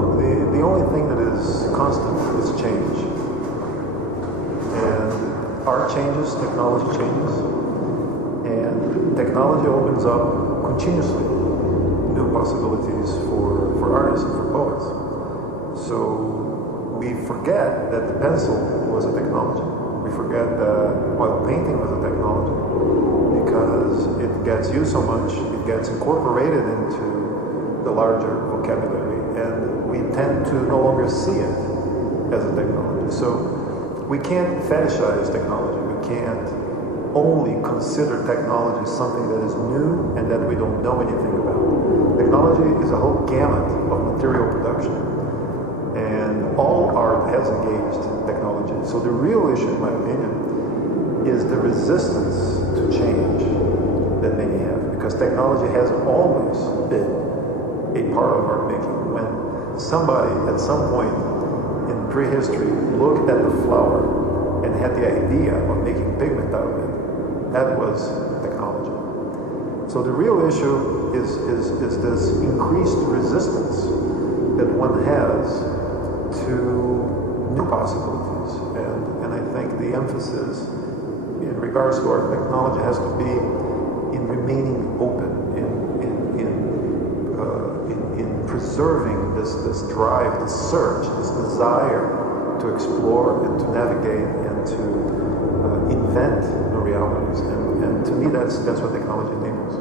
know, the only thing that is constant is change. And art changes, technology changes, and technology opens up continuously new possibilities for artists and for poets. So we forget that the pencil was a technology. We forget that oil painting was a technology because it gets used so much, it gets incorporated into the larger vocabulary, and we tend to no longer see it as a technology. So we can't fetishize technology. We can't only consider technology something that is new and that we don't know anything about. Technology is a whole gamut of material production, and all art has engaged technology. So the real issue, in my opinion, is the resistance to change that many have, because technology has always been a part of art making. When somebody at some point in prehistory looked at the flower and had the idea of making pigment out of it, that was technology. So the real issue is this increased resistance that one has to new possibilities. And I think the emphasis in regards to art and technology has to be in remaining open, in preserving this drive, this search, this desire to explore and to navigate and to invent new realities. And to me, that's what technology enables.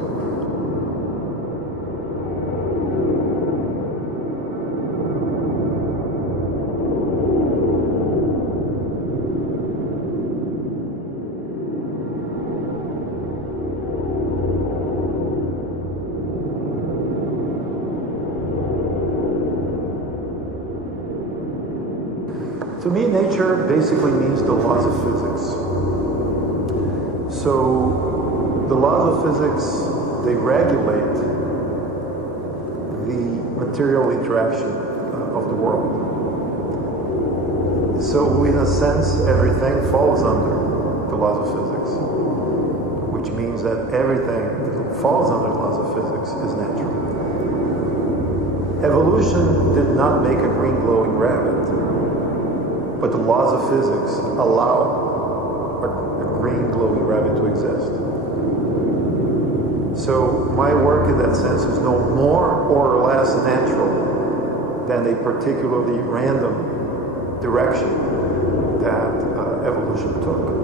To me, nature basically means the laws of physics. So the laws of physics, they regulate the material interaction of the world. So in a sense, everything falls under the laws of physics, which means that everything that falls under the laws of physics is natural. Evolution did not make a green glowing rabbit, but the laws of physics allow a green glowing rabbit to exist. So my work in that sense is no more or less natural than a particularly random direction that evolution took.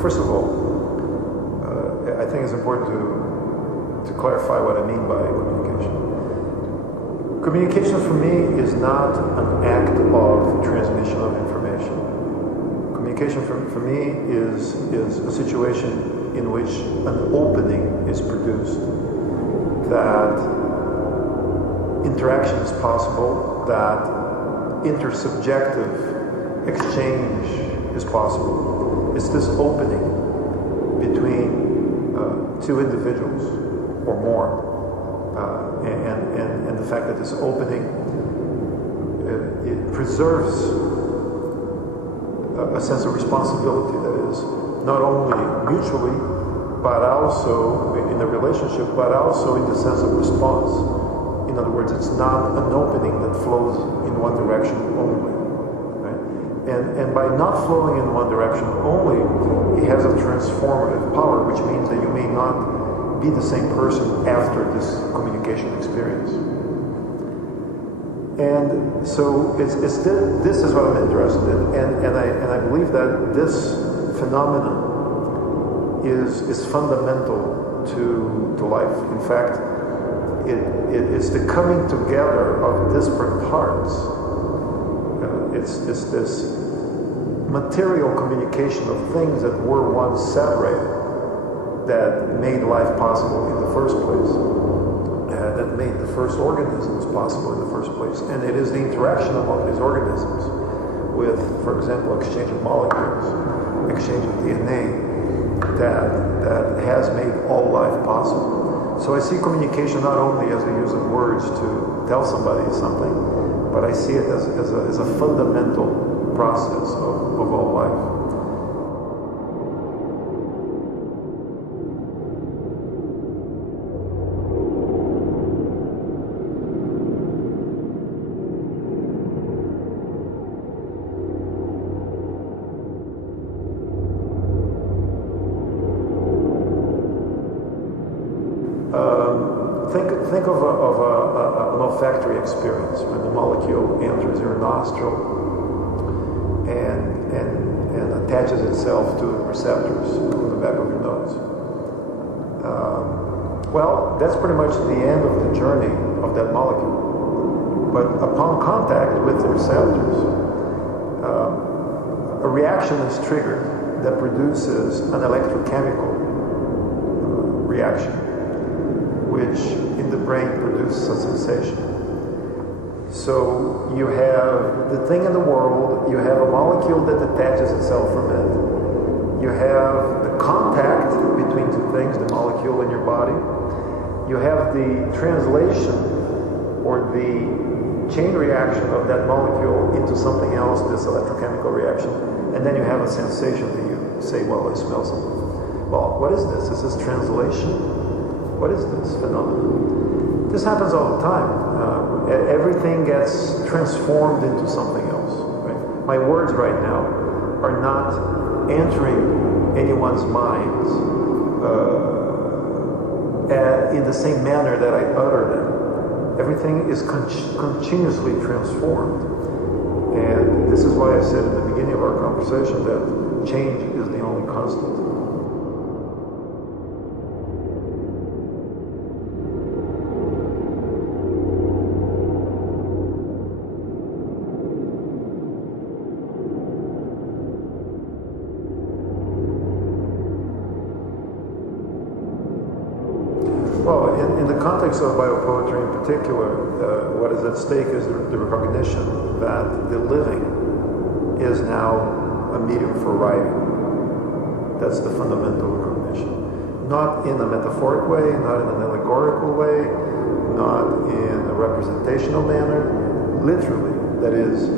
First of all, I think it's important to clarify what I mean by communication. Communication for me is not an act of transmission of information. Communication for me is a situation in which an opening is produced, that interaction is possible, that intersubjective exchange is possible. It's this opening between two individuals or more, and the fact that this opening it preserves a sense of responsibility that is not only mutually, but also in the relationship, but also in the sense of response. In other words, it's not an opening that flows in one direction only. And by not flowing in one direction only, it has a transformative power, which means that you may not be the same person after this communication experience. And so this is what I'm interested in, and I believe that this phenomenon is fundamental to life. In fact, it's the coming together of disparate parts. It's this material communication of things that were once separated that made life possible in the first place, that made the first organisms possible in the first place. And it is the interaction among these organisms with, for example, exchange of molecules, exchange of DNA, that has made all life possible. So I see communication not only as the use of words to tell somebody something, but I see it as a fundamental process of all life. Think of an olfactory experience when the molecule enters your nostril and attaches itself to receptors on the back of your nose. Well, that's pretty much the end of the journey of that molecule. But upon contact with the receptors, a reaction is triggered that produces an electrochemical reaction, which in the brain produces a sensation. So you have the thing in the world, you have a molecule that detaches itself from it, you have the contact between two things, the molecule in your body, you have the translation or the chain reaction of that molecule into something else, this electrochemical reaction, and then you have a sensation that you say, well, I smell something. Well, what is this? Is this translation? What is this phenomenon? This happens all the time. Everything gets transformed into something else. Right? My words right now are not entering anyone's minds in the same manner that I utter them. Everything is continuously transformed. And this is why I said at the beginning of our conversation that change is the only constant. Well, in the context of biopoetry in particular, what is at stake is the recognition that the living is now a medium for writing. That's the fundamental recognition. Not in a metaphoric way, not in an allegorical way, not in a representational manner, literally. That is,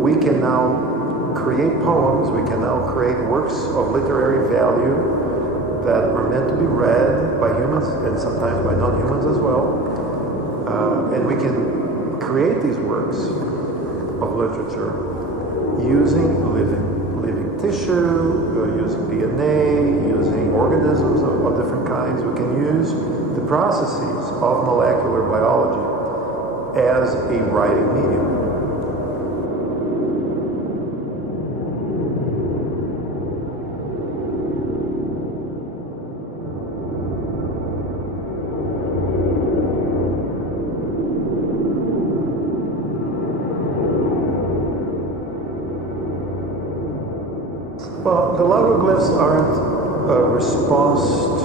we can now create poems, we can now create works of literary value that are meant to be read by humans and sometimes by non-humans as well. And we can create these works of literature using living tissue, using DNA, using organisms of different kinds. We can use the processes of molecular biology as a writing medium. Well, the logoglyphs aren't a response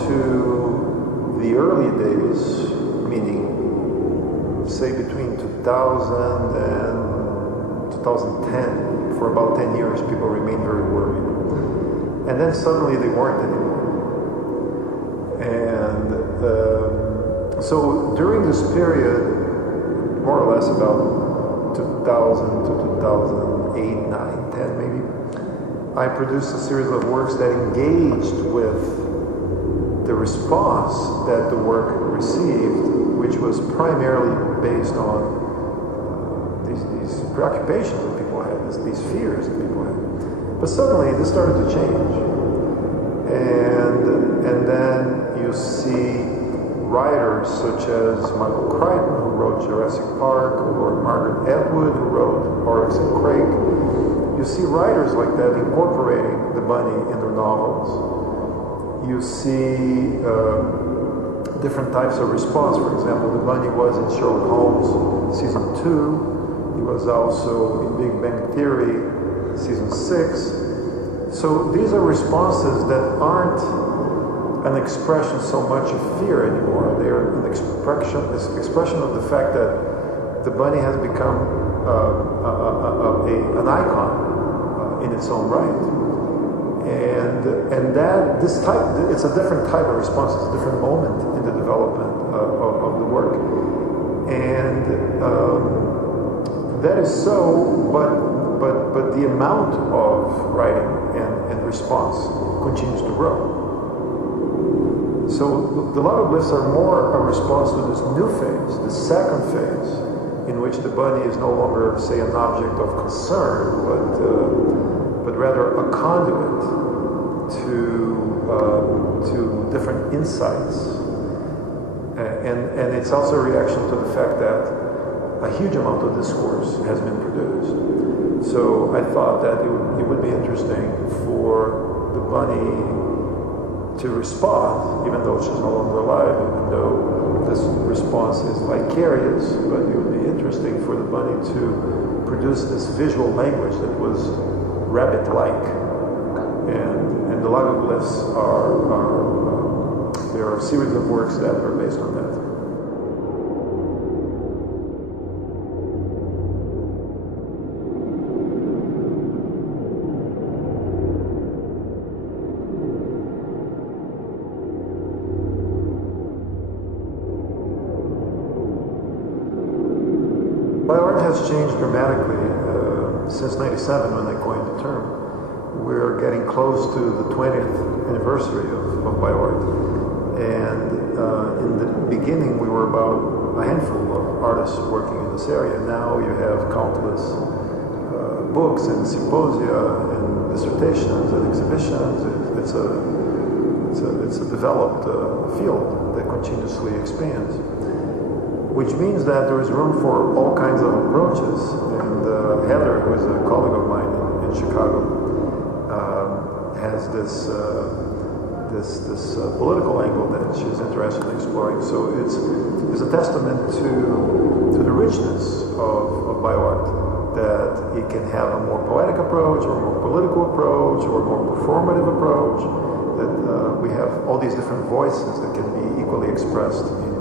to the early days, meaning, say, between 2000 and 2010. For about 10 years, people remained very worried. And then suddenly they weren't anymore. And so during this period, more or less about 2000 to 2008, 9, 10 maybe, I produced a series of works that engaged with the response that the work received, which was primarily based on these preoccupations that people had, these fears that people had. But suddenly this started to change. And then you see writers such as Michael Crichton, who wrote Jurassic Park, or Margaret Atwood, who wrote Oryx and Crake. You see writers like that incorporating the bunny in their novels. You see different types of response. For example, the bunny was in Sherlock Holmes season 2. He was also in Big Bang Theory season 6. So these are responses that aren't an expression so much of fear anymore. They are an expression of the fact that the bunny has become an icon in its own right. And that this type, it's a different type of response. It's a different moment in the development of the work, and that is so. But the amount of writing and response continues to grow. So the lava glyphs are more a response to this new phase, the second phase, in which the bunny is no longer, say, an object of concern, but rather a conduit to different insights. And it's also a reaction to the fact that a huge amount of discourse has been produced. So I thought that it would be interesting for the bunny to respond, even though she's no longer alive, even though this response is vicarious, but it would be interesting for the bunny to produce this visual language that was rabbit-like. And the lagoglyphs there are a series of works that are based on that. Bioart has changed dramatically since '97 when I coined the term. We're getting close to the 20th anniversary of Bioart. And in the beginning, we were about a handful of artists working in this area. Now you have countless books and symposia and dissertations and exhibitions. It's a developed field that continuously expands, which means that there is room for all kinds of approaches. And Heather, who is a colleague of mine in Chicago, has this political angle that she's interested in exploring. So it's a testament to the richness of bioart, that it can have a more poetic approach, or a more political approach, or a more performative approach, that we have all these different voices that can be equally expressed in